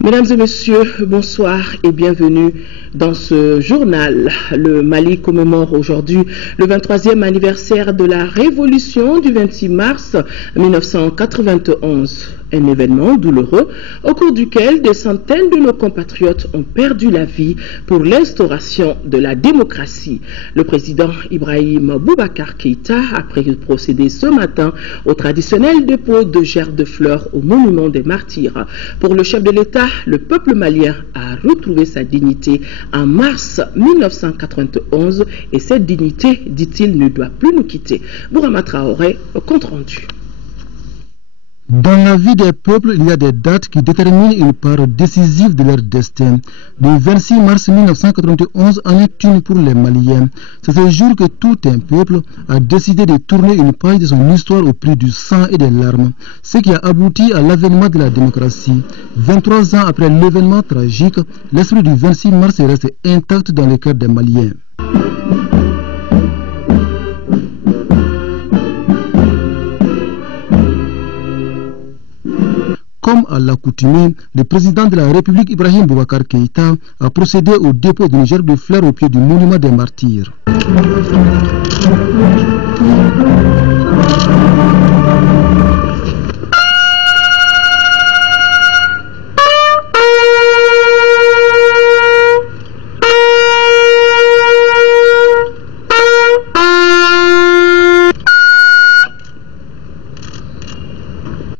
Mesdames et messieurs, bonsoir et bienvenue dans ce journal. Le Mali commémore aujourd'hui le 23e anniversaire de la révolution du 26 mars 1991. Un événement douloureux au cours duquel des centaines de nos compatriotes ont perdu la vie pour l'instauration de la démocratie. Le président Ibrahim Boubacar Keïta a procédé ce matin au traditionnel dépôt de gerbes de fleurs au monument des martyrs. Pour le chef de l'État, le peuple malien a retrouvé sa dignité en mars 1991 et cette dignité, dit-il, ne doit plus nous quitter. Bourama Traoré, compte rendu. Dans la vie des peuples, il y a des dates qui déterminent une part décisive de leur destin. Le 26 mars 1991 en est une pour les Maliens. C'est ce jour que tout un peuple a décidé de tourner une page de son histoire au prix du sang et des larmes, ce qui a abouti à l'avènement de la démocratie. 23 ans après l'événement tragique, l'esprit du 26 mars reste intact dans le cœur des Maliens. Comme à l'accoutumée, le président de la République Ibrahim Boubacar Keïta a procédé au dépôt d'une gerbe de fleurs au pied du monument des martyrs.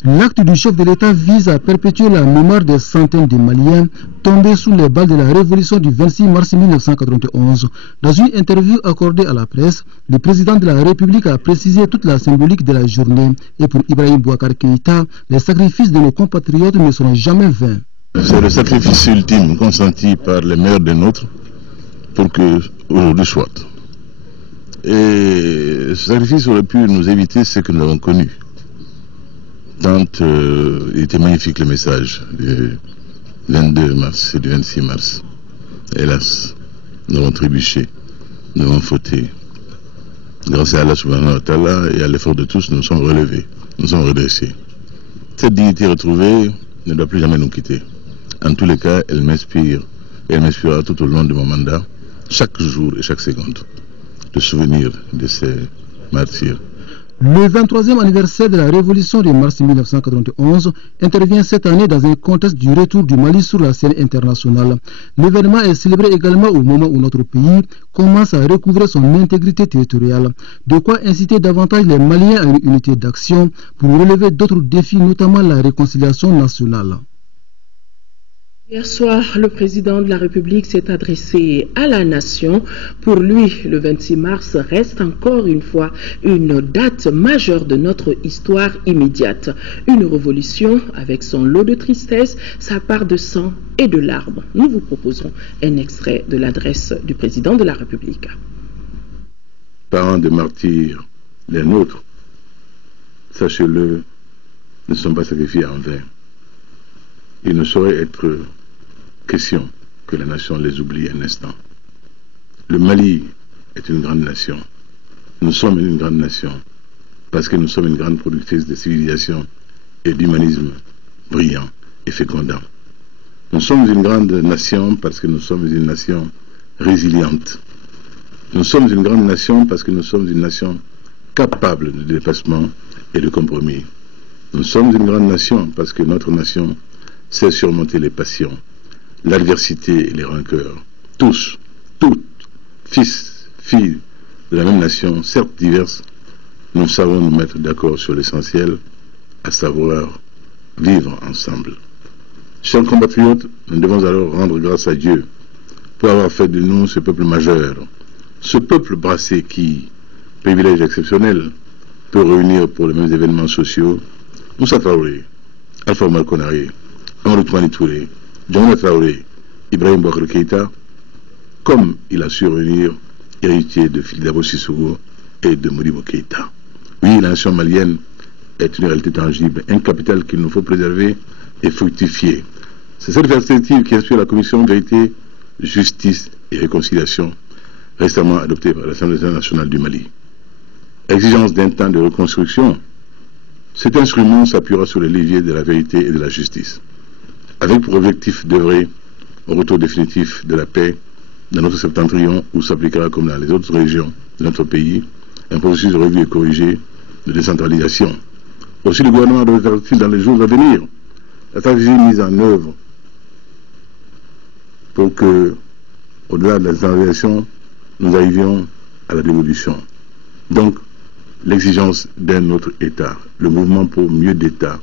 L'acte du chef de l'État vise à perpétuer la mémoire des centaines de Maliens tombés sous les balles de la révolution du 26 mars 1991. Dans une interview accordée à la presse, le président de la République a précisé toute la symbolique de la journée. Et pour Ibrahim Boubacar Keïta, les sacrifices de nos compatriotes ne seront jamais vains. C'est le sacrifice ultime consenti par les meilleurs des nôtres pour que aujourd'hui soit. Et ce sacrifice aurait pu nous éviter ce que nous avons connu. Tant il était magnifique le message du 22 mars et du 26 mars. Hélas, nous avons trébuché, nous avons fauté. Grâce à Allah subhanahu wa ta'ala et à l'effort de tous, nous sommes relevés, nous sommes redressés. Cette dignité retrouvée ne doit plus jamais nous quitter. En tous les cas, elle m'inspire et elle m'inspirera tout au long de mon mandat, chaque jour et chaque seconde, le souvenir de ces martyrs. Le 23e anniversaire de la révolution de mars 1991 intervient cette année dans un contexte du retour du Mali sur la scène internationale. L'événement est célébré également au moment où notre pays commence à recouvrer son intégrité territoriale. De quoi inciter davantage les Maliens à une unité d'action pour relever d'autres défis, notamment la réconciliation nationale. Hier soir, le président de la République s'est adressé à la nation. Pour lui, le 26 mars reste encore une fois une date majeure de notre histoire immédiate. Une révolution avec son lot de tristesse, sa part de sang et de larmes. Nous vous proposons un extrait de l'adresse du président de la République. Parents de martyrs, les nôtres, sachez-le, ne sont pas sacrifiés en vain. Il ne saurait être question que la nation les oublie un instant. Le Mali est une grande nation. Nous sommes une grande nation parce que nous sommes une grande productrice de civilisation et d'humanisme brillant et fécondant. Nous sommes une grande nation parce que nous sommes une nation résiliente. Nous sommes une grande nation parce que nous sommes une nation capable de dépassement et de compromis. Nous sommes une grande nation parce que notre nation sait surmonter les passions, l'adversité et les rancœurs. Tous, toutes, fils, filles de la même nation, certes diverses, nous savons nous mettre d'accord sur l'essentiel, à savoir vivre ensemble. Chers compatriotes, nous devons alors rendre grâce à Dieu pour avoir fait de nous ce peuple majeur, ce peuple brassé qui, privilège exceptionnel, peut réunir pour les mêmes événements sociaux Moussa Traoré, Alpha Omar Konaré, Amadou Toumani Touré, Djamena Traoré, Ibrahim Boubacar Keïta, comme il a su réunir héritier de Dabo Sissoko et de Modibo Keïta. Oui, la nation malienne est une réalité tangible, un capital qu'il nous faut préserver et fructifier. C'est cette perspective qui inspire la commission Vérité, Justice et Réconciliation, récemment adoptée par l'Assemblée nationale du Mali. Exigence d'un temps de reconstruction, cet instrument s'appuiera sur les leviers de la vérité et de la justice. avec pour objectif d'œuvrer au retour définitif de la paix dans notre septentrion, où s'appliquera, comme dans les autres régions de notre pays, un processus revu et corrigé de décentralisation. Aussi, le gouvernement doit faire dans les jours à venir la stratégie mise en œuvre pour que, au-delà de la décentralisation, nous arrivions à la dévolution. Donc, l'exigence d'un autre État, le mouvement pour mieux d'État,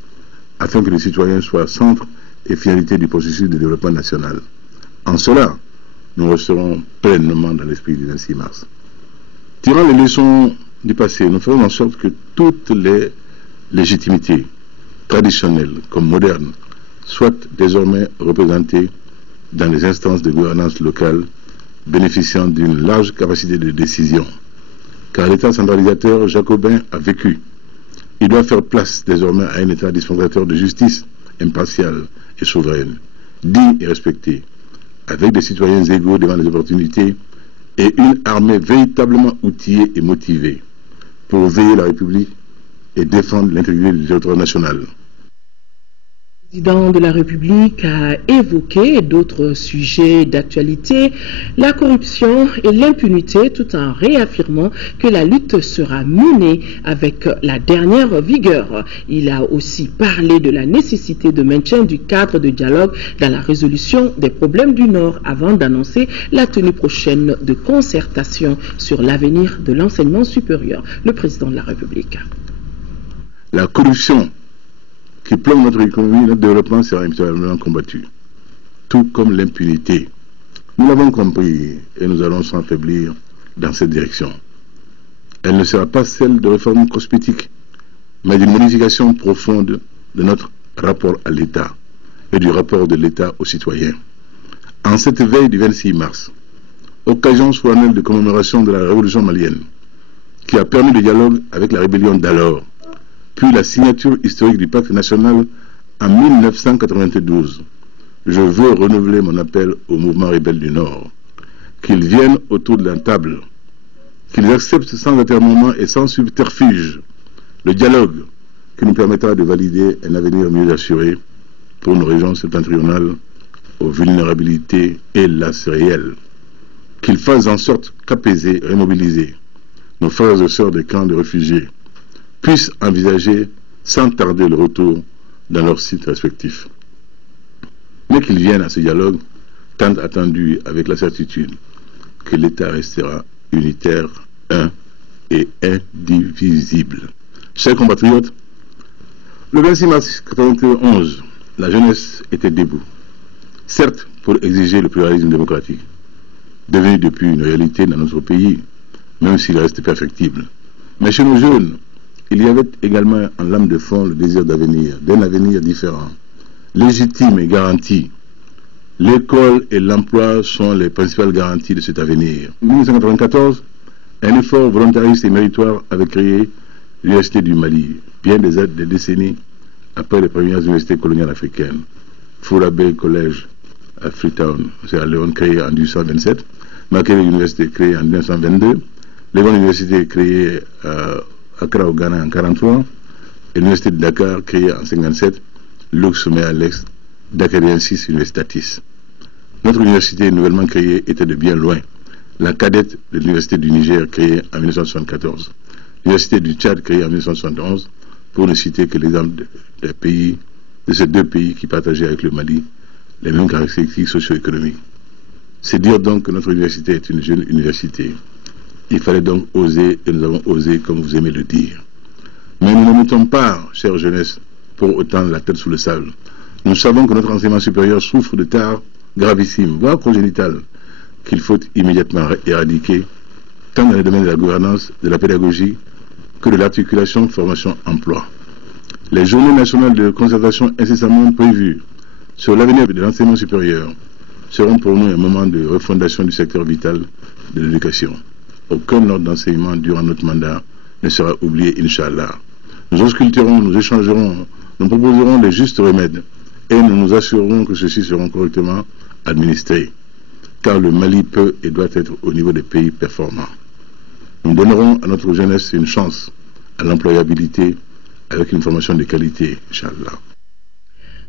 afin que les citoyens soient centre et finalité du processus de développement national. En cela, nous resterons pleinement dans l'esprit du 26 mars. Tirant les leçons du passé, nous ferons en sorte que toutes les légitimités, traditionnelles comme modernes, soient désormais représentées dans les instances de gouvernance locale bénéficiant d'une large capacité de décision. Car l'État centralisateur jacobin a vécu. Il doit faire place désormais à un État dispensateur de justice, impartial et souveraine, digne et respecté, avec des citoyens égaux devant les opportunités et une armée véritablement outillée et motivée pour veiller la République et défendre l'intégrité du territoire national. Le président de la République a évoqué d'autres sujets d'actualité, la corruption et l'impunité, tout en réaffirmant que la lutte sera menée avec la dernière vigueur. Il a aussi parlé de la nécessité de maintien du cadre de dialogue dans la résolution des problèmes du Nord avant d'annoncer la tenue prochaine de concertation sur l'avenir de l'enseignement supérieur. Le président de la République. La corruption qui plombe notre économie, notre développement sera impitoyablement combattu. Tout comme l'impunité. Nous l'avons compris et nous allons s'affaiblir dans cette direction. Elle ne sera pas celle de réformes cosmétiques, mais d'une modification profonde de notre rapport à l'État et du rapport de l'État aux citoyens. En cette veille du 26 mars, occasion solennelle de commémoration de la révolution malienne, qui a permis le dialogue avec la rébellion d'alors, puis la signature historique du pacte national en 1992. Je veux renouveler mon appel au mouvement rebelle du Nord, qu'ils viennent autour de la table, qu'ils acceptent sans atermoiement et sans subterfuge le dialogue qui nous permettra de valider un avenir mieux assuré pour nos régions septentrionales aux vulnérabilités hélas réelles, qu'ils fassent en sorte qu'apaiser, remobiliser nos frères et sœurs des camps de réfugiés puissent envisager sans tarder le retour dans leurs sites respectifs. Mais qu'ils viennent à ce dialogue tant attendu avec la certitude que l'État restera unitaire, un et indivisible. Chers compatriotes, le 26 mars 1991, la jeunesse était debout, certes pour exiger le pluralisme démocratique, devenu depuis une réalité dans notre pays, même s'il reste perfectible. Mais chez nos jeunes, il y avait également en lame de fond le désir d'avenir, d'un avenir différent, légitime et garanti. L'école et l'emploi sont les principales garanties de cet avenir. En 1994, un effort volontariste et méritoire avait créé l'Université du Mali, bien des décennies après les premières universités coloniales africaines. Fourabé Collège à Freetown, c'est à Léon, créé en 1827, Makerere Université créée en 1922, Léon Université créée à Accra au Ghana en 1943, et l'Université de Dakar créée en 1957, Lux met à l'ex, Dakariensis Universitatis. Notre université nouvellement créée était de bien loin la cadette de l'Université du Niger créée en 1974, l'Université du Tchad créée en 1971, pour ne citer que l'exemple de ces deux pays qui partageaient avec le Mali les mêmes caractéristiques socio-économiques. C'est dire donc que notre université est une jeune université. Il fallait donc oser, et nous avons osé, comme vous aimez le dire. Mais nous ne mettons pas, chère jeunesse, pour autant la tête sous le sable. Nous savons que notre enseignement supérieur souffre de tares gravissimes, voire congénitales, qu'il faut immédiatement éradiquer, tant dans les domaines de la gouvernance, de la pédagogie, que de l'articulation formation-emploi. Les journées nationales de concertation incessamment prévues sur l'avenir de l'enseignement supérieur seront pour nous un moment de refondation du secteur vital de l'éducation. Aucun ordre d'enseignement durant notre mandat ne sera oublié, Inch'Allah. Nous ausculterons, nous échangerons, nous proposerons les justes remèdes et nous nous assurerons que ceux-ci seront correctement administrés, car le Mali peut et doit être au niveau des pays performants. Nous donnerons à notre jeunesse une chance à l'employabilité avec une formation de qualité, Inch'Allah.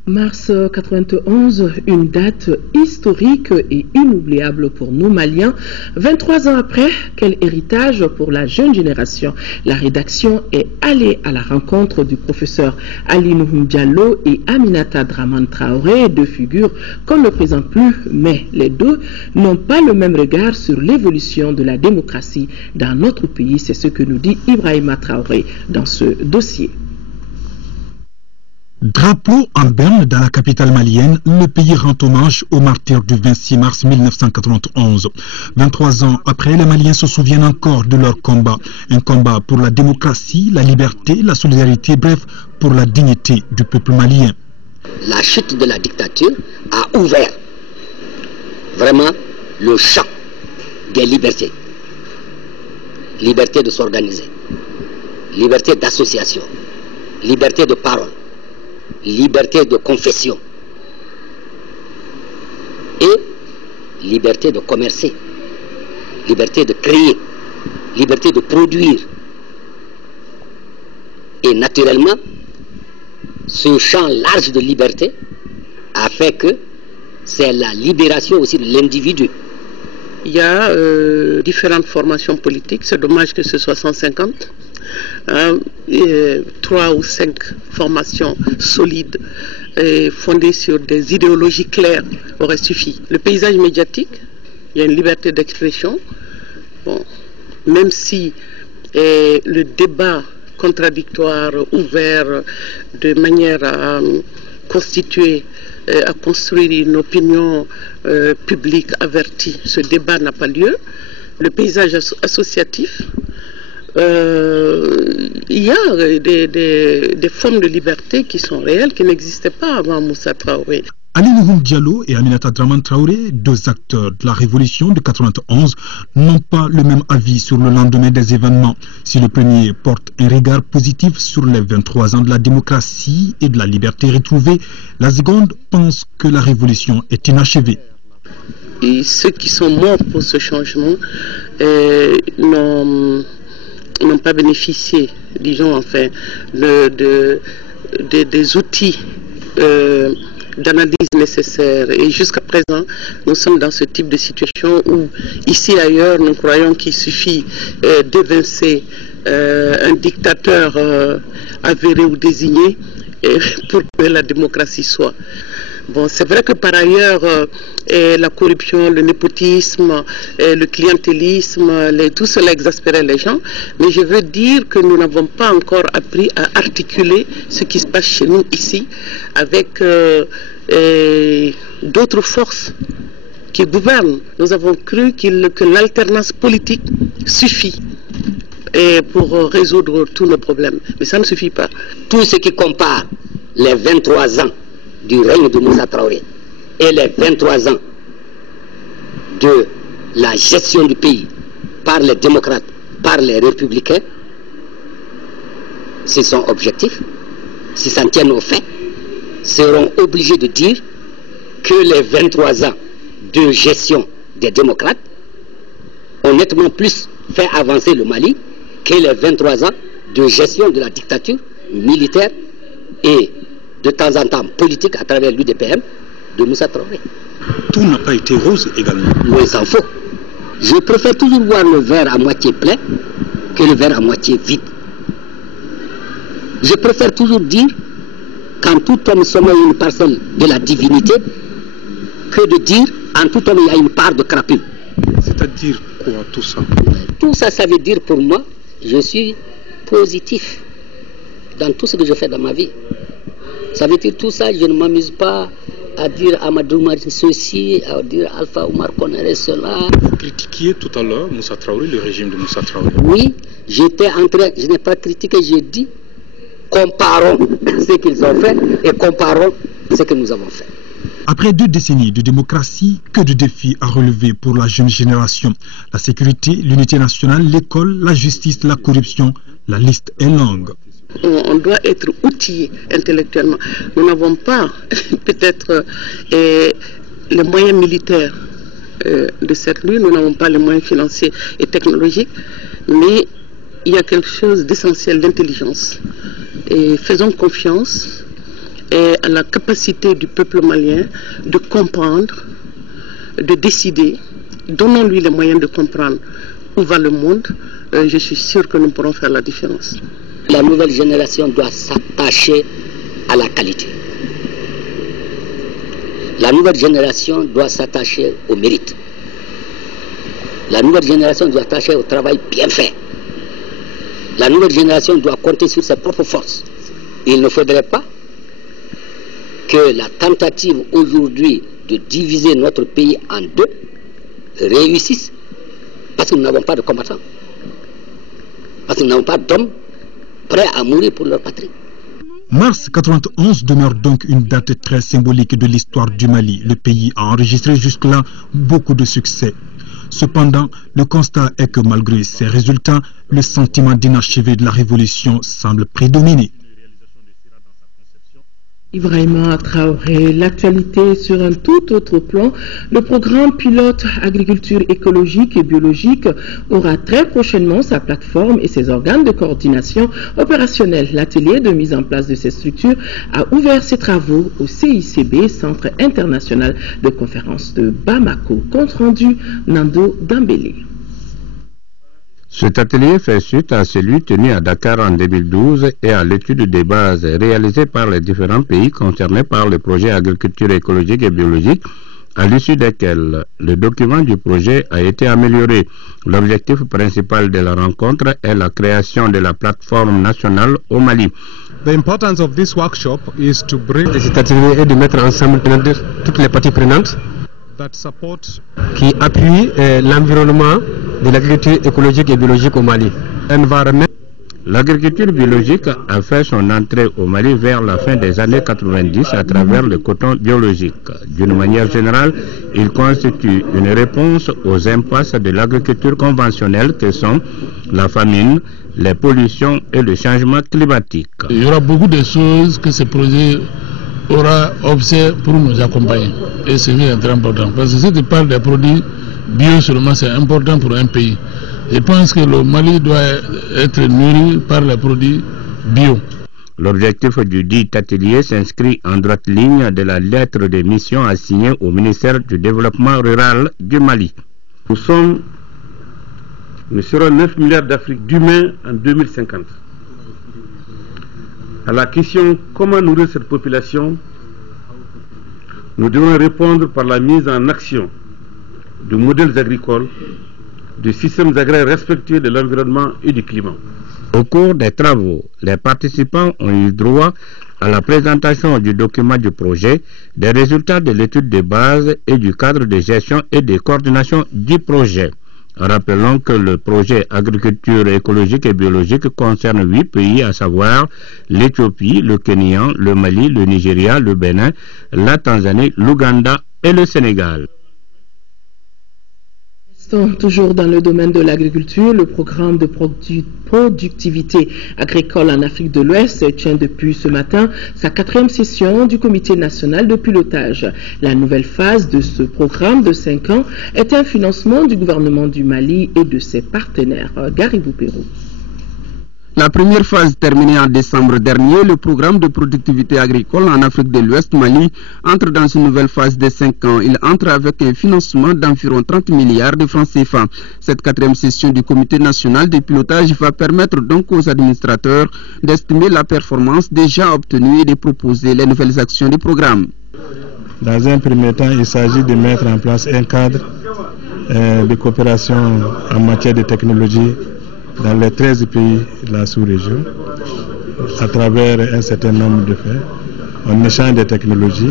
Mars 91, une date historique et inoubliable pour nous Maliens. 23 ans après, quel héritage pour la jeune génération. La rédaction est allée à la rencontre du professeur Ali Nouhoum Diallo et Aminata Dramane Traoré, deux figures qu'on ne présente plus, mais les deux n'ont pas le même regard sur l'évolution de la démocratie dans notre pays. C'est ce que nous dit Ibrahima Traoré dans ce dossier. Drapeau en berne dans la capitale malienne, le pays rend hommage aux martyrs du 26 mars 1991. 23 ans après, les Maliens se souviennent encore de leur combat. Un combat pour la démocratie, la liberté, la solidarité, bref, pour la dignité du peuple malien. La chute de la dictature a ouvert vraiment le champ des libertés. Liberté de s'organiser, liberté d'association, liberté de parole, liberté de confession et liberté de commercer, liberté de créer, liberté de produire. Et naturellement, ce champ large de liberté a fait que c'est la libération aussi de l'individu. Il y a différentes formations politiques, c'est dommage que ce soit 150. 3 ou 5 formations solides et fondées sur des idéologies claires aurait suffi. Le paysage médiatique, il y a une liberté d'expression. Bon, même si le débat contradictoire, ouvert, de manière à constituer, à construire une opinion publique avertie, ce débat n'a pas lieu. Le paysage associatif, il y a des formes de liberté qui sont réelles, qui n'existaient pas avant Moussa Traoré. Ali Nouhoum Diallo et Aminata Dramane Traoré, deux acteurs de la révolution de 91, n'ont pas le même avis sur le lendemain des événements. Si le premier porte un regard positif sur les 23 ans de la démocratie et de la liberté retrouvée, la seconde pense que la révolution est inachevée. Et ceux qui sont morts pour ce changement n'ont pas bénéficié, disons enfin, des outils d'analyse nécessaires. Et jusqu'à présent, nous sommes dans ce type de situation où, ici et ailleurs, nous croyons qu'il suffit d'évincer un dictateur avéré ou désigné pour que la démocratie soit. Bon, c'est vrai que par ailleurs, la corruption, le népotisme, le clientélisme, tout cela exaspérait les gens. Mais je veux dire que nous n'avons pas encore appris à articuler ce qui se passe chez nous ici avec d'autres forces qui gouvernent. Nous avons cru que l'alternance politique suffit pour résoudre tous nos problèmes. Mais ça ne suffit pas. Tout ce qui compare les 23 ans du règne de Moussa Traoré et les 23 ans de la gestion du pays par les démocrates, par les républicains, s'ils sont objectifs, s'ils s'en tiennent aux faits, seront obligés de dire que les 23 ans de gestion des démocrates ont nettement plus fait avancer le Mali que les 23 ans de gestion de la dictature militaire et de temps en temps politique à travers l'UDPM de Moussa Traoré. Tout n'a pas été rose également. Loin s'en faut. Je préfère toujours voir le verre à moitié plein que le verre à moitié vide. Je préfère toujours dire qu'en tout homme sommeille une parcelle de la divinité que de dire en tout homme il y a une part de crapule. C'est-à-dire quoi tout ça? Tout ça, ça veut dire pour moi, je suis positif dans tout ce que je fais dans ma vie. Ça veut dire tout ça, je ne m'amuse pas à dire Amadou Mar ceci, à dire Alpha Omar Konaré cela. Vous critiquiez tout à l'heure Moussa Traoré, le régime de Moussa Traoré. Oui, j'étais en train, je n'ai pas critiqué, j'ai dit comparons ce qu'ils ont fait et comparons ce que nous avons fait. Après 2 décennies de démocratie, que de défis à relever pour la jeune génération. La sécurité, l'unité nationale, l'école, la justice, la corruption, la liste est longue. On doit être outillé intellectuellement. Nous n'avons pas peut-être les moyens militaires de cette lutte, nous n'avons pas les moyens financiers et technologiques, mais il y a quelque chose d'essentiel d'intelligence. Et faisons confiance et à la capacité du peuple malien de comprendre, de décider. Donnons-lui les moyens de comprendre où va le monde. Je suis sûr que nous pourrons faire la différence. La nouvelle génération doit s'attacher à la qualité. La nouvelle génération doit s'attacher au mérite. La nouvelle génération doit s'attacher au travail bien fait. La nouvelle génération doit compter sur ses propres forces. Il ne faudrait pas que la tentative aujourd'hui de diviser notre pays en deux réussisse parce que nous n'avons pas de combattants. Parce que nous n'avons pas d'hommes prêts à mourir pour leur patrie. Mars 91 demeure donc une date très symbolique de l'histoire du Mali. Le pays a enregistré jusque-là beaucoup de succès. Cependant, le constat est que malgré ces résultats, le sentiment d'inachevé de la révolution semble prédominer. Ibrahima Traoré, l'actualité sur un tout autre plan. Le programme pilote agriculture écologique et biologique aura très prochainement sa plateforme et ses organes de coordination opérationnelle. L'atelier de mise en place de ces structures a ouvert ses travaux au CICB, Centre international de conférences de Bamako. Compte rendu Nando Dambélé. Cet atelier fait suite à celui tenu à Dakar en 2012 et à l'étude des bases réalisée par les différents pays concernés par le projet agriculture écologique et biologique, à l'issue desquels le document du projet a été amélioré. L'objectif principal de la rencontre est la création de la plateforme nationale au Mali. The importance of this workshop is to bring cet atelier et de mettre ensemble toutes les parties prenantes qui appuient l'environnement de l'agriculture écologique et biologique au Mali. L'agriculture biologique a fait son entrée au Mali vers la fin des années 90 à travers le coton biologique. D'une manière générale, il constitue une réponse aux impasses de l'agriculture conventionnelle que sont la famine, les pollutions et le changement climatique. Il y aura beaucoup de choses que ce projet aura observé pour nous accompagner. Et c'est très important. Parce que si tu parles des produits bio seulement, c'est important pour un pays. Je pense que le Mali doit être nourri par les produits bio. L'objectif du dit atelier s'inscrit en droite ligne de la lettre de mission assignée au ministère du Développement rural du Mali. Nous serons 9 milliards d'Afrique d'humains en 2050. À la question comment nourrir cette population, nous devons répondre par la mise en action de modèles agricoles, de systèmes agraires respectueux de l'environnement et du climat. Au cours des travaux, les participants ont eu droit à la présentation du document du projet, des résultats de l'étude de base et du cadre de gestion et de coordination du projet. Rappelons que le projet agriculture écologique et biologique concerne 8 pays, à savoir l'Éthiopie, le Kenya, le Mali, le Nigeria, le Bénin, la Tanzanie, l'Ouganda et le Sénégal. Toujours dans le domaine de l'agriculture, le programme de productivité agricole en Afrique de l'Ouest tient depuis ce matin sa 4e session du comité national de pilotage. La nouvelle phase de ce programme de 5 ans est un financement du gouvernement du Mali et de ses partenaires. Garibou Pérou. La première phase terminée en décembre dernier, le programme de productivité agricole en Afrique de l'Ouest, Mali, entre dans une nouvelle phase de 5 ans. Il entre avec un financement d'environ 30 milliards de francs CFA. Cette 4e session du comité national de pilotage va permettre donc aux administrateurs d'estimer la performance déjà obtenue et de proposer les nouvelles actions du programme. Dans un premier temps, il s'agit de mettre en place un cadre de coopération en matière de technologie dans les 13 pays de la sous-région, à travers un certain nombre de faits. On échange des technologies,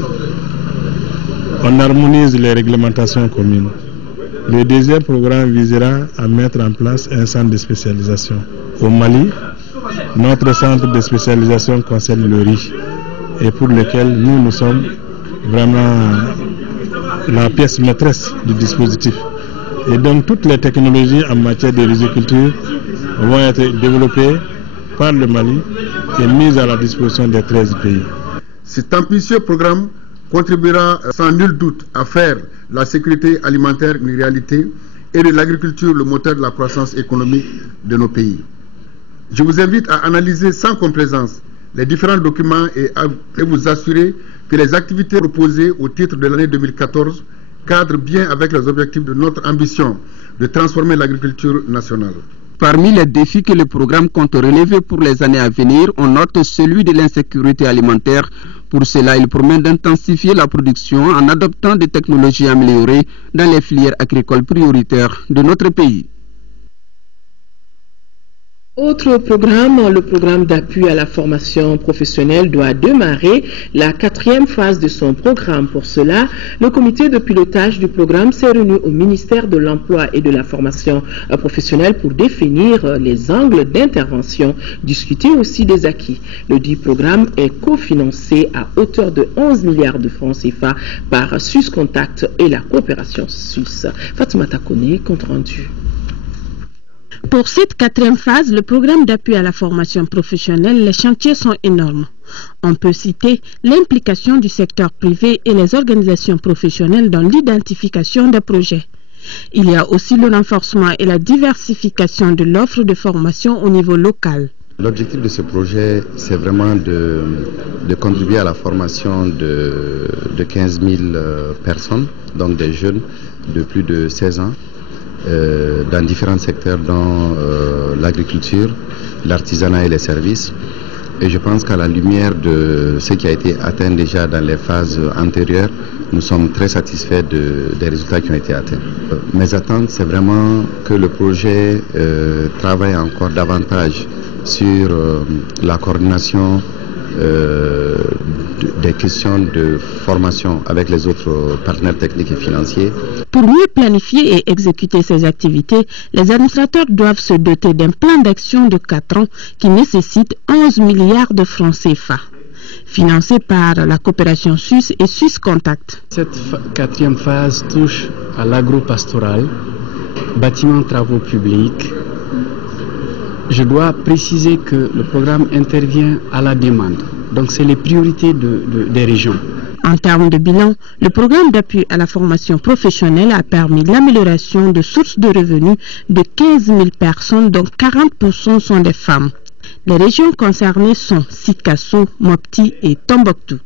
on harmonise les réglementations communes. Le deuxième programme visera à mettre en place un centre de spécialisation. Au Mali, notre centre de spécialisation concerne le riz, et pour lequel nous sommes vraiment la pièce maîtresse du dispositif. Et donc toutes les technologies en matière de riziculture vont être développées par le Mali et mises à la disposition des 13 pays. Cet ambitieux programme contribuera sans nul doute à faire la sécurité alimentaire une réalité et de l'agriculture le moteur de la croissance économique de nos pays. Je vous invite à analyser sans complaisance les différents documents et vous assurer que les activités proposées au titre de l'année 2014 cadrent bien avec les objectifs de notre ambition de transformer l'agriculture nationale. Parmi les défis que le programme compte relever pour les années à venir, on note celui de l'insécurité alimentaire. Pour cela, il promet d'intensifier la production en adoptant des technologies améliorées dans les filières agricoles prioritaires de notre pays. Autre programme, le programme d'appui à la formation professionnelle doit démarrer la 4e phase de son programme. Pour cela, le comité de pilotage du programme s'est réuni au ministère de l'Emploi et de la formation professionnelle pour définir les angles d'intervention, discuter aussi des acquis. Le dit programme est cofinancé à hauteur de 11 milliards de francs CFA par Suscontact et la coopération suisse. Fatima Takone, compte rendu. Pour cette 4e phase, le programme d'appui à la formation professionnelle, les chantiers sont énormes. On peut citer l'implication du secteur privé et les organisations professionnelles dans l'identification des projets. Il y a aussi le renforcement et la diversification de l'offre de formation au niveau local. L'objectif de ce projet, c'est vraiment de contribuer à la formation de 15 000 personnes, donc des jeunes de plus de 16 ans. Dans différents secteurs, dont l'agriculture, l'artisanat et les services. Et je pense qu'à la lumière de ce qui a été atteint déjà dans les phases antérieures, nous sommes très satisfaits des résultats qui ont été atteints. Mes attentes, c'est vraiment que le projet travaille encore davantage sur la coordination des questions de formation avec les autres partenaires techniques et financiers. Pour mieux planifier et exécuter ces activités, les administrateurs doivent se doter d'un plan d'action de 4 ans qui nécessite 11 milliards de francs CFA, financé par la coopération suisse et Suscontact. Cette 4e phase touche à l'agro-pastoral, bâtiments, travaux publics. Je dois préciser que le programme intervient à la demande. Donc c'est les priorités des régions. En termes de bilan, le programme d'appui à la formation professionnelle a permis l'amélioration de sources de revenus de 15 000 personnes, dont 40% sont des femmes. Les régions concernées sont Sikasso, Mopti et Tombouctou.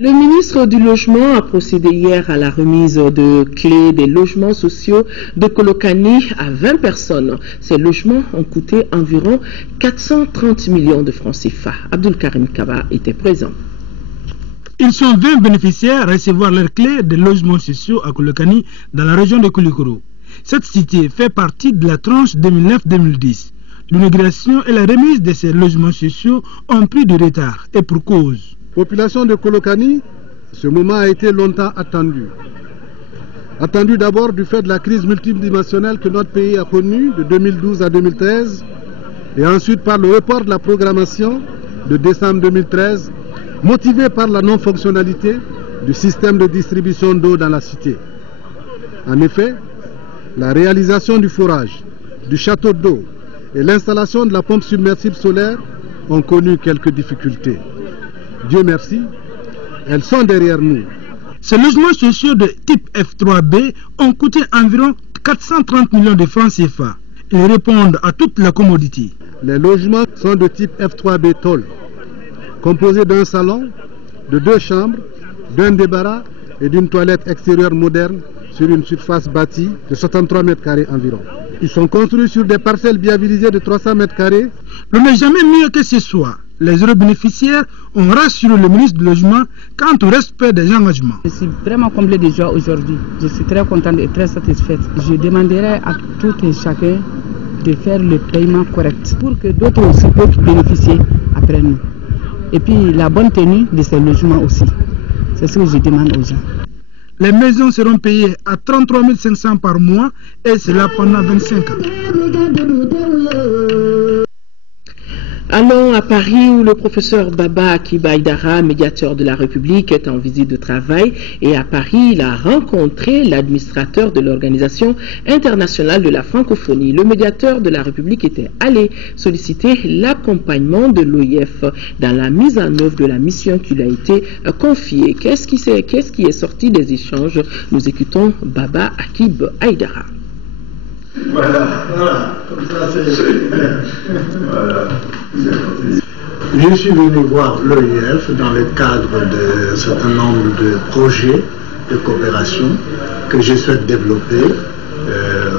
Le ministre du Logement a procédé hier à la remise de clés des logements sociaux de Kolokani à 20 personnes. Ces logements ont coûté environ 430 millions de francs CFA. Abdul Karim Kaba était présent. Ils sont 20 bénéficiaires à recevoir leurs clés des logements sociaux à Kolokani dans la région de Koulikoro. Cette cité fait partie de la tranche 2009-2010. L'inauguration et la remise de ces logements sociaux ont pris du retard et pour cause. Population de Kolokani, ce moment a été longtemps attendu. Attendu d'abord du fait de la crise multidimensionnelle que notre pays a connue de 2012 à 2013 et ensuite par le report de la programmation de décembre 2013 motivé par la non-fonctionnalité du système de distribution d'eau dans la cité. En effet, la réalisation du forage, du château d'eau et l'installation de la pompe submersible solaire ont connu quelques difficultés. Dieu merci, elles sont derrière nous. Ces logements sociaux de type F3B ont coûté environ 430 millions de francs CFA. Ils répondent à toute la commodité. Les logements sont de type F3B Toll, composés d'un salon, de 2 chambres, d'un débarras et d'une toilette extérieure moderne sur une surface bâtie de 63 mètres carrés environ. Ils sont construits sur des parcelles viabilisées de 300 mètres carrés. L'on n'est jamais mieux que ce soit. Les heureux bénéficiaires ont rassuré le ministre du Logement quant au respect des engagements. Je suis vraiment comblée de joie aujourd'hui. Je suis très contente et très satisfaite. Je demanderai à tout et chacun de faire le paiement correct pour que d'autres aussi peuvent bénéficier après nous. Et puis la bonne tenue de ces logements aussi. C'est ce que je demande aux gens. Les maisons seront payées à 33 500 par mois et cela pendant 25 ans. Allons à Paris où le professeur Baba Akiba Aïdara, médiateur de la République, est en visite de travail. Et à Paris, il a rencontré l'administrateur de l'Organisation internationale de la francophonie. Le médiateur de la République était allé solliciter l'accompagnement de l'OIF dans la mise en œuvre de la mission qui lui a été confiée. Qu'est-ce qui est sorti des échanges? Nous écoutons Baba Akiba Aïdara. Voilà, comme ça c'est... Voilà. Je suis venu voir l'OIF dans le cadre d'un certain nombre de projets de coopération que je souhaite développer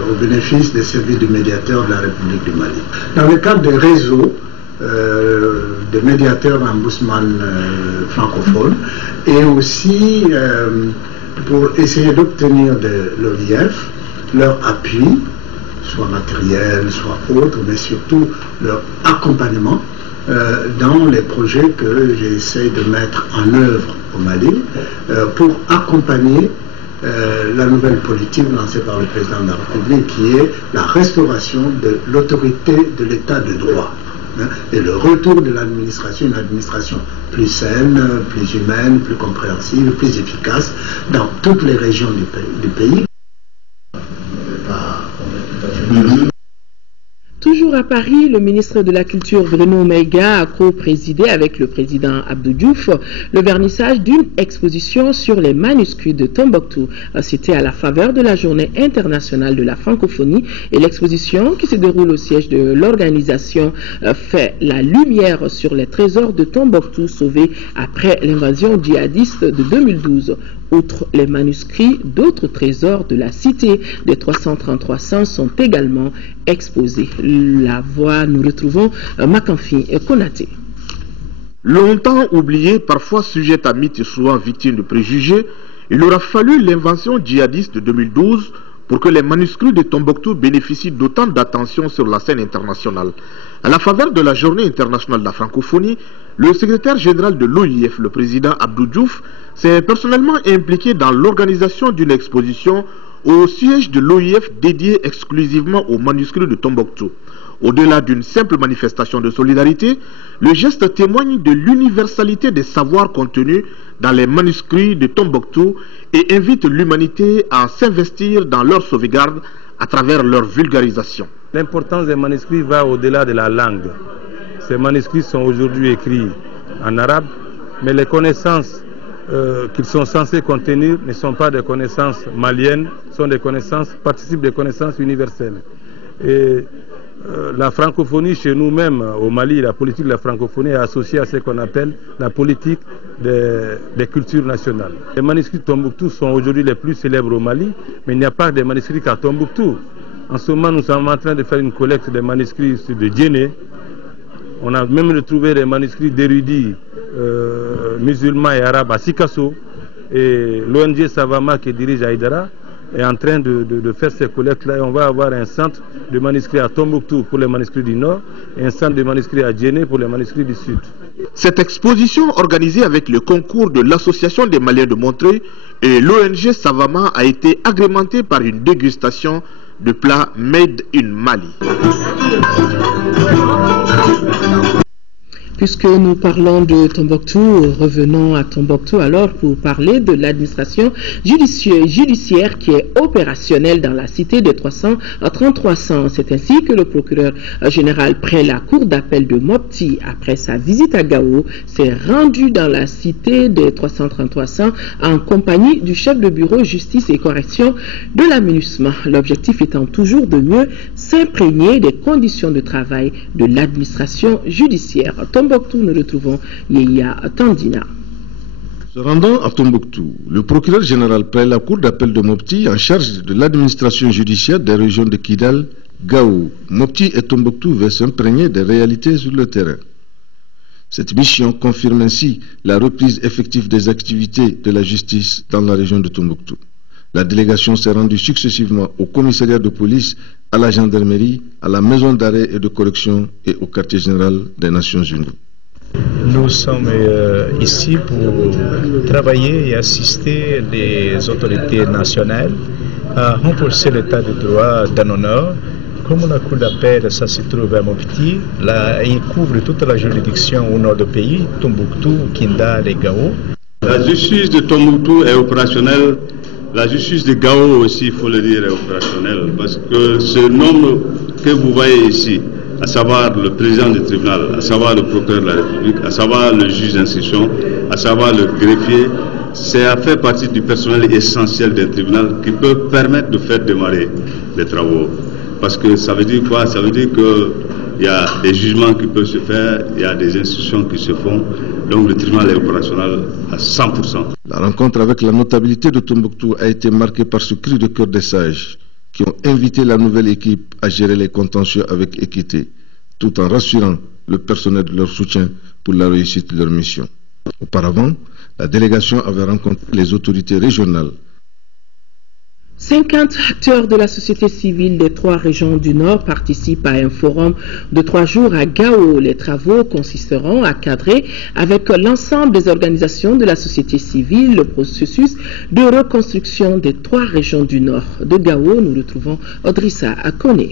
au bénéfice des services du médiateur de la République du Mali. Dans le cadre des réseaux de médiateurs ombudsman francophones et aussi pour essayer d'obtenir de l'OIF leur appui, soit matériel, soit autre, mais surtout leur accompagnement dans les projets que j'essaie de mettre en œuvre au Mali pour accompagner la nouvelle politique lancée par le président de la République qui est la restauration de l'autorité de l'état de droit et le retour de l'administration, une administration plus saine, plus humaine, plus compréhensive, plus efficace dans toutes les régions du pays. Toujours à Paris, le ministre de la Culture Bruno Maïga a co-présidé avec le président Abdou Diouf le vernissage d'une exposition sur les manuscrits de Tombouctou. C'était à la faveur de la Journée internationale de la francophonie et l'exposition qui se déroule au siège de l'organisation fait la lumière sur les trésors de Tombouctou sauvés après l'invasion djihadiste de 2012. Outre les manuscrits, d'autres trésors de la cité des 333 saints sont également exposés. La voix, nous retrouvons Makanfi et Konaté. Longtemps oublié, parfois sujet à mythes et souvent victime de préjugés, il aura fallu l'invention djihadiste de 2012 pour que les manuscrits de Tombouctou bénéficient d'autant d'attention sur la scène internationale. À la faveur de la Journée internationale de la francophonie, le secrétaire général de l'OIF, le président Abdou Diouf, s'est personnellement impliqué dans l'organisation d'une exposition au siège de l'OIF dédiée exclusivement aux manuscrits de Tombouctou. Au-delà d'une simple manifestation de solidarité, le geste témoigne de l'universalité des savoirs contenus dans les manuscrits de Tombouctou et invite l'humanité à s'investir dans leur sauvegarde à travers leur vulgarisation. L'importance des manuscrits va au-delà de la langue. Ces manuscrits sont aujourd'hui écrits en arabe, mais les connaissances qu'ils sont censés contenir ne sont pas des connaissances maliennes, sont des connaissances, participent des connaissances universelles. Et la francophonie chez nous-mêmes, au Mali, la politique de la francophonie est associée à ce qu'on appelle la politique des cultures nationales. Les manuscrits de Tombouctou sont aujourd'hui les plus célèbres au Mali, mais il n'y a pas de manuscrits qu'à Tombouctou. En ce moment, nous sommes en train de faire une collecte des manuscrits de Djéné. On a même retrouvé des manuscrits d'érudits musulmans et arabes à Sikasso. Et l'ONG Savama qui dirige Aïdara est en train de faire ces collectes-là. Et on va avoir un centre de manuscrits à Tombouctou pour les manuscrits du Nord et un centre de manuscrits à Djéné pour les manuscrits du Sud. Cette exposition, organisée avec le concours de l'Association des Maliens de Montreuil et l'ONG Savama, a été agrémentée par une dégustation de plats made in Mali. Puisque nous parlons de Tombouctou, revenons à Tombouctou alors pour parler de l'administration judiciaire qui est opérationnelle dans la cité des 333 saints. C'est ainsi que le procureur général près la cour d'appel de Mopti, après sa visite à Gao, s'est rendu dans la cité des 333 saints en compagnie du chef de bureau justice et correction de la MINUSMA. L'objectif étant toujours de mieux s'imprégner des conditions de travail de l'administration judiciaire. Tombouctou, nous retrouvons Yéya Tandina. Se rendant à Tombouctou, le procureur général près la cour d'appel de Mopti en charge de l'administration judiciaire des régions de Kidal, Gao, Mopti et Tombouctou veulent s'imprégner des réalités sur le terrain. Cette mission confirme ainsi la reprise effective des activités de la justice dans la région de Tombouctou. La délégation s'est rendue successivement au commissariat de police, à la gendarmerie, à la maison d'arrêt et de correction et au quartier général des Nations Unies. Nous sommes ici pour travailler et assister les autorités nationales à renforcer l'état de droit dans nos nord. Comme la cour d'appel, ça se trouve à Mopti, là, il couvre toute la juridiction au nord du pays, Tombouctou, Kindal et Gao. La justice de Tombouctou est opérationnelle. La justice de Gao aussi, il faut le dire, est opérationnelle, parce que ce nombre que vous voyez ici, à savoir le président du tribunal, à savoir le procureur de la République, à savoir le juge d'instruction, à savoir le greffier, ça fait partie du personnel essentiel d'un tribunal qui peut permettre de faire démarrer les travaux. Parce que ça veut dire quoi? Ça veut dire que il y a des jugements qui peuvent se faire, il y a des instructions qui se font. Donc le tribunal est opérationnel à 100%. La rencontre avec la notabilité de Tombouctou a été marquée par ce cri de cœur des sages qui ont invité la nouvelle équipe à gérer les contentieux avec équité, tout en rassurant le personnel de leur soutien pour la réussite de leur mission. Auparavant, la délégation avait rencontré les autorités régionales. 50 acteurs de la société civile des 3 régions du Nord participent à un forum de 3 jours à Gao. Les travaux consisteront à cadrer avec l'ensemble des organisations de la société civile le processus de reconstruction des 3 régions du Nord. De Gao, nous retrouvons Odrissa Akone.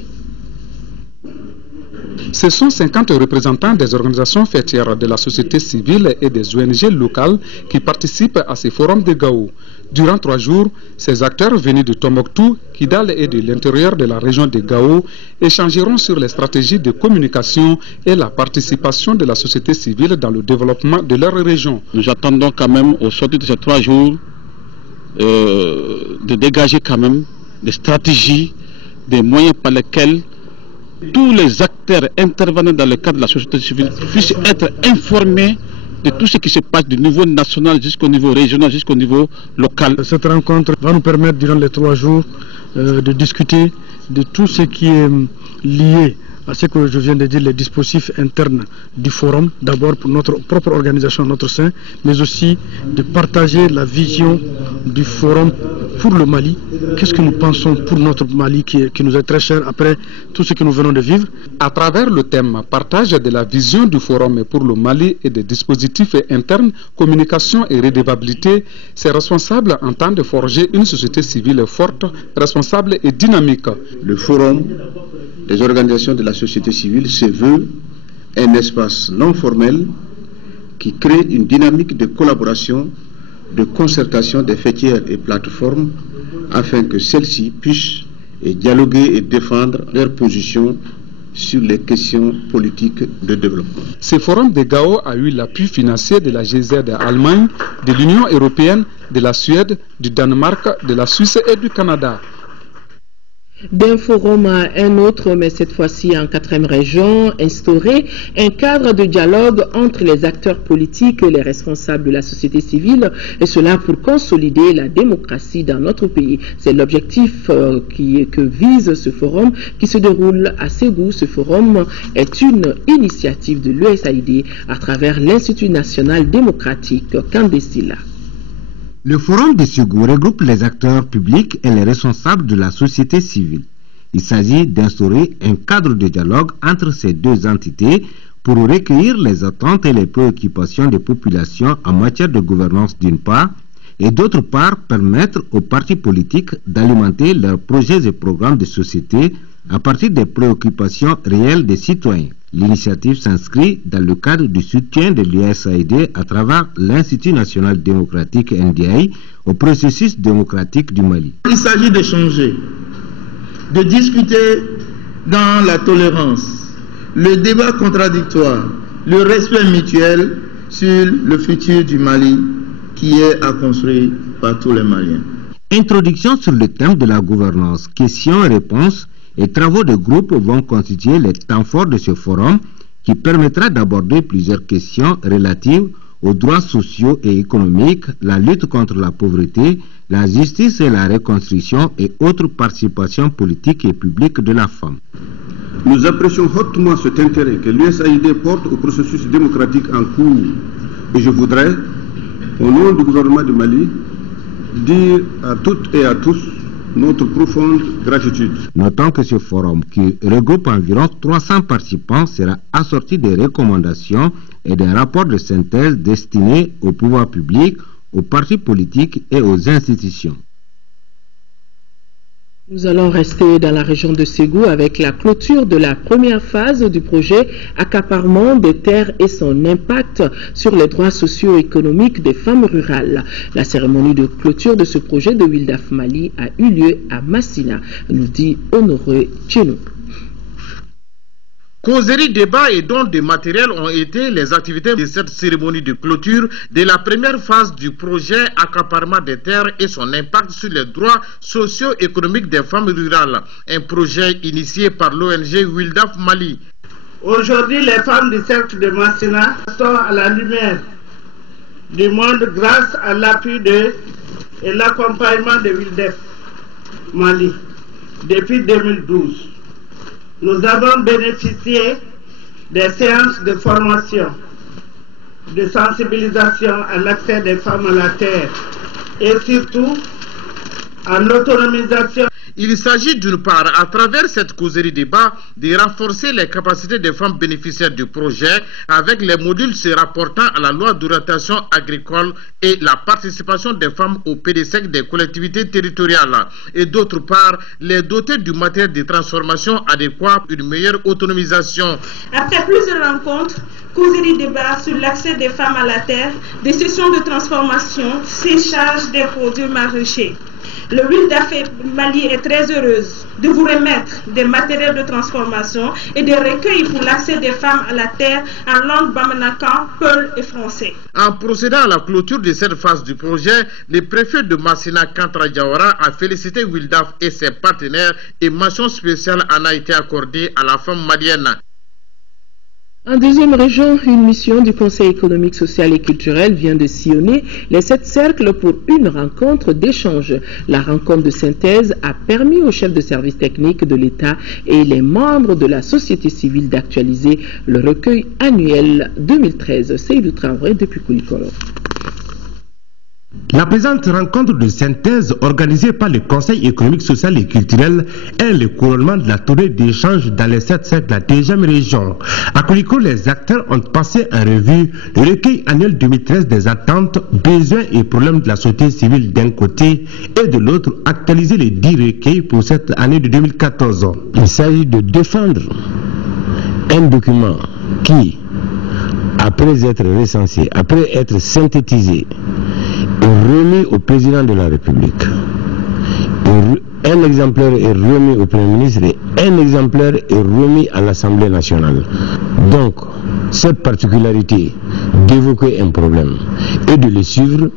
Ce sont 50 représentants des organisations fêtières de la société civile et des ONG locales qui participent à ce forum de Gao. Durant 3 jours, ces acteurs venus de Tombouctou, Kidal et de l'intérieur de la région de Gao échangeront sur les stratégies de communication et la participation de la société civile dans le développement de leur région. Nous attendons quand même, au sortir de ces 3 jours, de dégager quand même des stratégies, des moyens par lesquels tous les acteurs intervenant dans le cadre de la société civile puissent être informés de tout ce qui se passe du niveau national jusqu'au niveau régional, jusqu'au niveau local. Cette rencontre va nous permettre durant les 3 jours de discuter de tout ce qui est lié à ce que je viens de dire, les dispositifs internes du forum, d'abord pour notre propre organisation, notre sein, mais aussi de partager la vision du forum pour le Mali. Qu'est-ce que nous pensons pour notre Mali qui nous est très cher après tout ce que nous venons de vivre? À travers le thème partage de la vision du forum pour le Mali et des dispositifs internes, communication et redevabilité, ces responsables entendent forger une société civile forte, responsable et dynamique. Le forum des organisations de la société civile se veut un espace non formel qui crée une dynamique de collaboration, de concertation des fêtières et plateformes afin que celles-ci puissent dialoguer et défendre leurs positions sur les questions politiques de développement. Ce forum de Gao a eu l'appui financier de la GZ Allemagne, de l'Union européenne, de la Suède, du Danemark, de la Suisse et du Canada. D'un forum à un autre, mais cette fois-ci en 4e région, instaurer un cadre de dialogue entre les acteurs politiques et les responsables de la société civile, et cela pour consolider la démocratie dans notre pays. C'est l'objectif que vise ce forum qui se déroule à Ségou. Ce forum est une initiative de l'USAID à travers l'Institut national démocratique Kandesila. Le forum de Ségou regroupe les acteurs publics et les responsables de la société civile. Il s'agit d'instaurer un cadre de dialogue entre ces 2 entités pour recueillir les attentes et les préoccupations des populations en matière de gouvernance d'une part, et d'autre part permettre aux partis politiques d'alimenter leurs projets et programmes de société à partir des préoccupations réelles des citoyens. L'initiative s'inscrit dans le cadre du soutien de l'USAID à travers l'Institut national démocratique NDI au processus démocratique du Mali. Il s'agit d'échanger, de discuter dans la tolérance, le débat contradictoire, le respect mutuel sur le futur du Mali qui est à construire par tous les Maliens. Introduction sur le thème de la gouvernance, questions et réponses et travaux de groupe vont constituer les temps forts de ce forum qui permettra d'aborder plusieurs questions relatives aux droits sociaux et économiques, la lutte contre la pauvreté, la justice et la reconstruction et autres participations politiques et publiques de la femme. Nous apprécions hautement cet intérêt que l'USAID porte au processus démocratique en cours et je voudrais, au nom du gouvernement du Mali, dire à toutes et à tous notre profonde gratitude. Notons que ce forum, qui regroupe environ 300 participants, sera assorti des recommandations et d'un rapport de synthèse destiné au pouvoir public, aux partis politiques et aux institutions. Nous allons rester dans la région de Ségou avec la clôture de la première phase du projet accaparement des terres et son impact sur les droits socio-économiques des femmes rurales. La cérémonie de clôture de ce projet de Wildaf Mali a eu lieu à Massina, nous dit Honoré Tchenou. Causerie, débats et dons de matériel ont été les activités de cette cérémonie de clôture de la première phase du projet accaparement des terres et son impact sur les droits socio-économiques des femmes rurales. Un projet initié par l'ONG Wildaf Mali. Aujourd'hui, les femmes du cercle de Massina sont à la lumière du monde grâce à l'appui et l'accompagnement de Wildef Mali depuis 2012. Nous avons bénéficié des séances de formation, de sensibilisation à l'accès des femmes à la terre et surtout à l'autonomisation. Il s'agit d'une part, à travers cette causerie débat, de renforcer les capacités des femmes bénéficiaires du projet avec les modules se rapportant à la loi d'orientation agricole et la participation des femmes au PDSEC des collectivités territoriales. Et d'autre part, les doter du matériel de transformation adéquat pour une meilleure autonomisation. Après plusieurs rencontres, causerie débat sur l'accès des femmes à la terre, des sessions de transformation, séchage des produits maraîchers. Le Wildef Mali est très heureuse de vous remettre des matériels de transformation et des recueils pour l'accès des femmes à la terre en langue bamanakan, peul et français. En procédant à la clôture de cette phase du projet, le préfet de Massina, Kantra Diawara, a félicité Wildef et ses partenaires et mention spéciale en a été accordée à la femme malienne. En deuxième région, une mission du Conseil économique, social et culturel vient de sillonner les 7 cercles pour une rencontre d'échange. La rencontre de synthèse a permis aux chefs de service technique de l'État et les membres de la société civile d'actualiser le recueil annuel 2013. Seydou Traoré depuis Koulikoro. La présente rencontre de synthèse organisée par le Conseil économique, social et culturel est le couronnement de la tournée d'échange dans les 7 cercles de la deuxième région. À Koulikoro, les acteurs ont passé en revue le recueil annuel 2013 des attentes, besoins et problèmes de la société civile d'un côté et de l'autre, actualiser les 10 recueils pour cette année de 2014. Il s'agit de défendre un document qui, après être recensé, après être synthétisé, remis au président de la République. Un exemplaire est remis au Premier ministre et un exemplaire est remis à l'Assemblée nationale. Donc, cette particularité d'évoquer un problème et de le suivre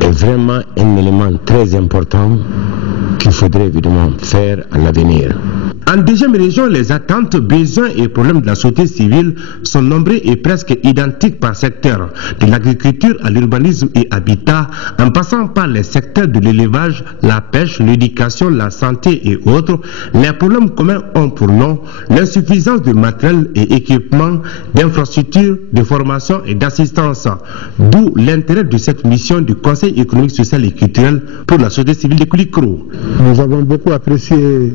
est vraiment un élément très important qu'il faudrait évidemment faire à l'avenir. En deuxième région, les attentes, besoins et problèmes de la société civile sont nombreux et presque identiques par secteur, de l'agriculture à l'urbanisme et habitat, en passant par les secteurs de l'élevage, la pêche, l'éducation, la santé et autres. Les problèmes communs ont pour nom l'insuffisance de matériel et équipements, d'infrastructures, de formation et d'assistance. D'où l'intérêt de cette mission du Conseil économique, social et culturel pour la société civile de Koulikoro. Nous avons beaucoup apprécié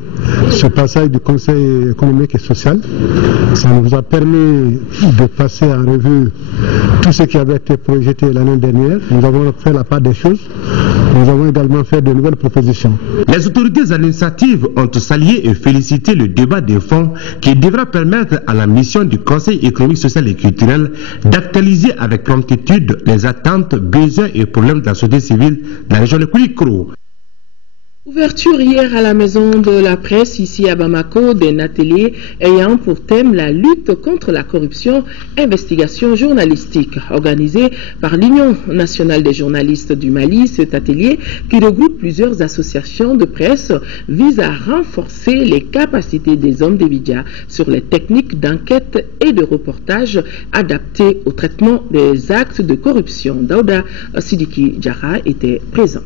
ce passage du Conseil économique et social. Ça nous a permis de passer en revue tout ce qui avait été projeté l'année dernière. Nous avons fait la part des choses. Nous avons également fait de nouvelles propositions. Les autorités administratives ont salué et félicité le débat des fonds qui devra permettre à la mission du Conseil économique, social et culturel d'actualiser avec promptitude les attentes, besoins et problèmes de la société civile de la région de Koulikoro. Ouverture hier à la maison de la presse ici à Bamako d'un atelier ayant pour thème la lutte contre la corruption, investigation journalistique. Organisé par l'Union nationale des journalistes du Mali, cet atelier qui regroupe plusieurs associations de presse vise à renforcer les capacités des hommes des médias sur les techniques d'enquête et de reportage adaptées au traitement des actes de corruption. Daouda Sidiki Diarra était présent.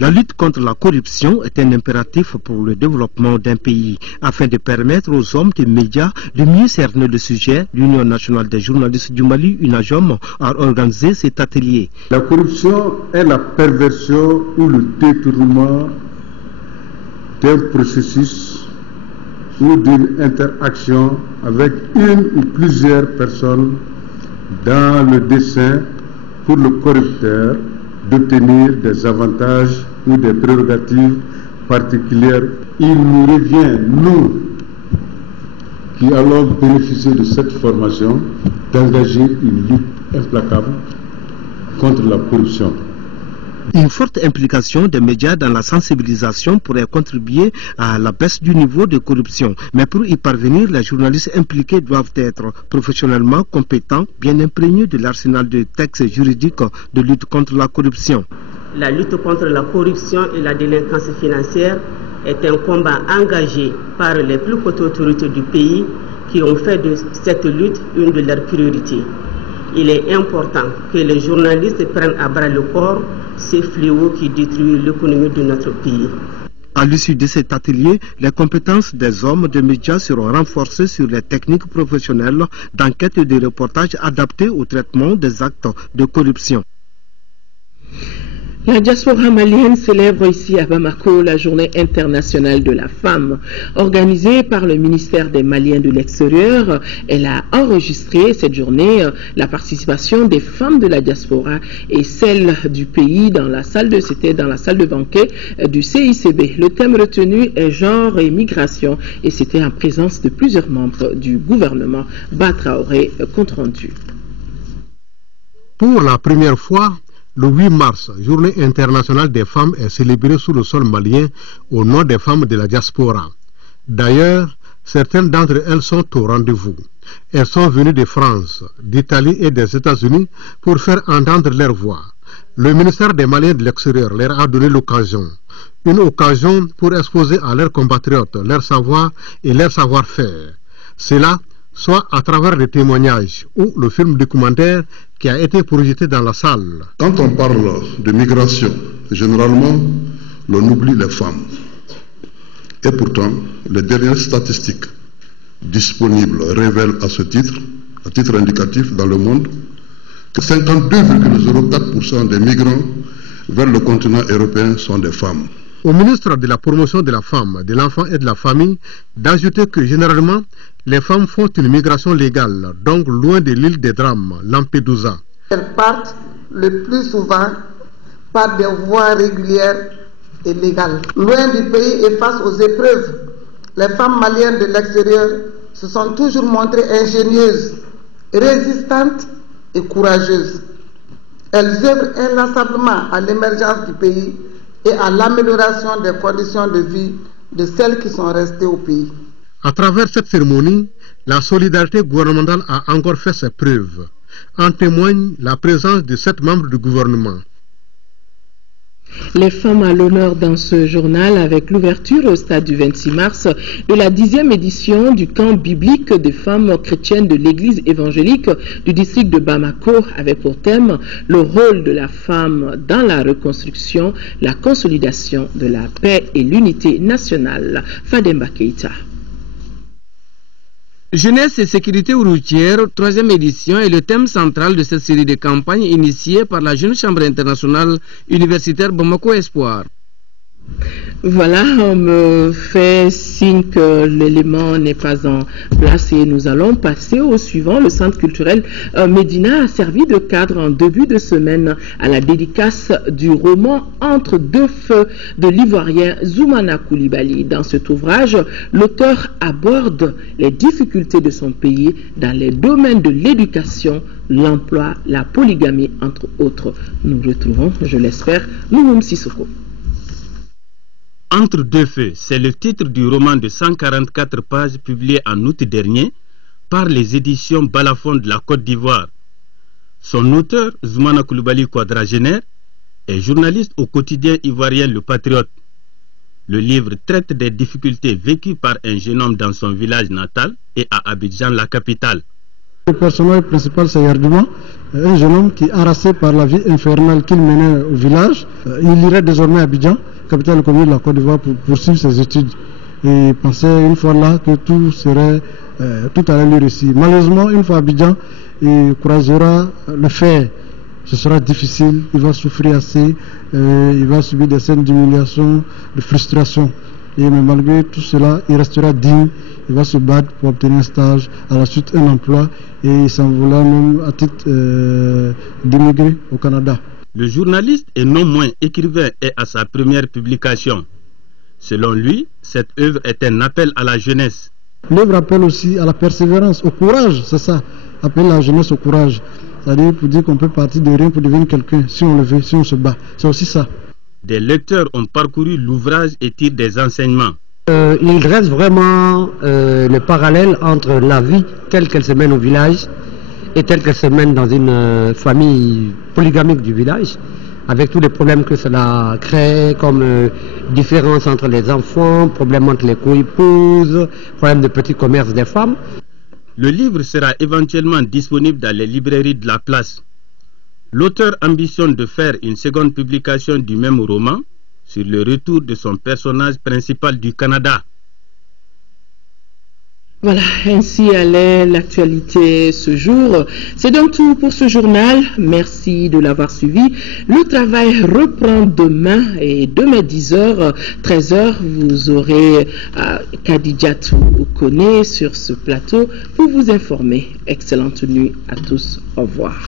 La lutte contre la corruption est un impératif pour le développement d'un pays. Afin de permettre aux hommes des médias de mieux cerner le sujet, l'Union nationale des journalistes du Mali, UNAJOM, a organisé cet atelier. La corruption est la perversion ou le détournement d'un processus ou d'une interaction avec une ou plusieurs personnes dans le dessein pour le corrupteur d'obtenir des avantages ou des prérogatives particulières. Il nous revient, nous, qui allons bénéficier de cette formation, d'engager une lutte implacable contre la corruption. Une forte implication des médias dans la sensibilisation pourrait contribuer à la baisse du niveau de corruption. Mais pour y parvenir, les journalistes impliqués doivent être professionnellement compétents, bien imprégnés de l'arsenal de textes juridiques de lutte contre la corruption. La lutte contre la corruption et la délinquance financière est un combat engagé par les plus hautes autorités du pays qui ont fait de cette lutte une de leurs priorités. Il est important que les journalistes prennent à bras le corps ces fléaux qui détruisent l'économie de notre pays. À l'issue de cet atelier, les compétences des hommes de médias seront renforcées sur les techniques professionnelles d'enquête et de reportage adaptées au traitement des actes de corruption. La diaspora malienne célèbre ici à Bamako la journée internationale de la femme. Organisée par le ministère des Maliens de l'extérieur, elle a enregistré cette journée la participation des femmes de la diaspora et celle du pays dans la salle de banquet du CICB. Le thème retenu est genre et migration et c'était en présence de plusieurs membres du gouvernement. Batraoré, compte rendu. Pour la première fois, le 8 mars, journée internationale des femmes est célébrée sous le sol malien au nom des femmes de la diaspora. D'ailleurs, certaines d'entre elles sont au rendez-vous. Elles sont venues de France, d'Italie et des États-Unis pour faire entendre leur voix. Le ministère des Maliens de l'extérieur leur a donné l'occasion. Une occasion pour exposer à leurs compatriotes leur savoir et leur savoir-faire. Cela soit à travers des témoignages ou le film documentaire qui a été projeté dans la salle. Quand on parle de migration, généralement, l'on oublie les femmes. Et pourtant, les dernières statistiques disponibles révèlent à titre indicatif dans le monde, que 52,04% des migrants vers le continent européen sont des femmes. Au ministre de la promotion de la femme, de l'enfant et de la famille d'ajouter que généralement, les femmes font une migration légale, donc loin de l'île des drames, Lampedusa. Elles partent le plus souvent par des voies régulières et légales. Loin du pays et face aux épreuves, les femmes maliennes de l'extérieur se sont toujours montrées ingénieuses, résistantes et courageuses. Elles œuvrent inlassablement à l'émergence du pays et à l'amélioration des conditions de vie de celles qui sont restées au pays. À travers cette cérémonie, la solidarité gouvernementale a encore fait ses preuves. En témoigne la présence de 7 membres du gouvernement. Les femmes à l'honneur dans ce journal avec l'ouverture au stade du 26 mars de la 10e édition du camp biblique des femmes chrétiennes de l'église évangélique du district de Bamako avec pour thème le rôle de la femme dans la reconstruction, la consolidation de la paix et l'unité nationale. Fademba Keita. Jeunesse et sécurité routière, 3e édition est le thème central de cette série de campagnes initiée par la Jeune Chambre internationale universitaire Bamako Espoir. Voilà, on me fait signe que l'élément n'est pas en place et nous allons passer au suivant. Le centre culturel Médina a servi de cadre en début de semaine à la dédicace du roman Entre deux feux de l'ivoirien Zoumana Koulibaly. Dans cet ouvrage, l'auteur aborde les difficultés de son pays dans les domaines de l'éducation, l'emploi, la polygamie, entre autres. Nous retrouvons, je l'espère, Noumoum Sissoko. Entre deux feux, c'est le titre du roman de 144 pages publié en août dernier par les éditions Balafon de la Côte d'Ivoire. Son auteur, Zoumana Koulibaly, quadragénaire, est journaliste au quotidien ivoirien Le Patriote. Le livre traite des difficultés vécues par un jeune homme dans son village natal et à Abidjan, la capitale. Le personnage principal, c'est Yardouma, un jeune homme qui, harassé par la vie infernale qu'il menait au village, il irait désormais à Abidjan, capitale commune de la Côte d'Ivoire, pour poursuivre ses études. Et il pensait une fois là que tout allait lui réussir. Malheureusement, une fois à Abidjan, il croisera le fer. Ce sera difficile, il va souffrir assez, il va subir des scènes d'humiliation, de frustration. Mais malgré tout cela, il restera digne, il va se battre pour obtenir un stage, à la suite un emploi, et il s'envola même à titre d'immigré au Canada. Le journaliste et non moins écrivain est à sa première publication. Selon lui, cette œuvre est un appel à la jeunesse. L'œuvre appelle aussi à la persévérance, au courage, c'est ça, appelle la jeunesse au courage. C'est-à-dire pour dire qu'on peut partir de rien pour devenir quelqu'un, si on le veut, si on se bat, c'est aussi ça. Des lecteurs ont parcouru l'ouvrage et tirent des enseignements. Il reste vraiment le parallèle entre la vie telle qu'elle se mène au village et telle qu'elle se mène dans une famille polygamique du village, avec tous les problèmes que cela crée, comme différence entre les enfants, problèmes entre les co-épouses, problèmes de petits commerces des femmes. Le livre sera éventuellement disponible dans les librairies de la place. L'auteur ambitionne de faire une seconde publication du même roman sur le retour de son personnage principal du Canada. Voilà, ainsi allait l'actualité ce jour. C'est donc tout pour ce journal. Merci de l'avoir suivi. Le travail reprend demain et demain 10h, 13h, vous aurez Khadijatou Kone sur ce plateau pour vous informer. Excellente nuit à tous. Au revoir.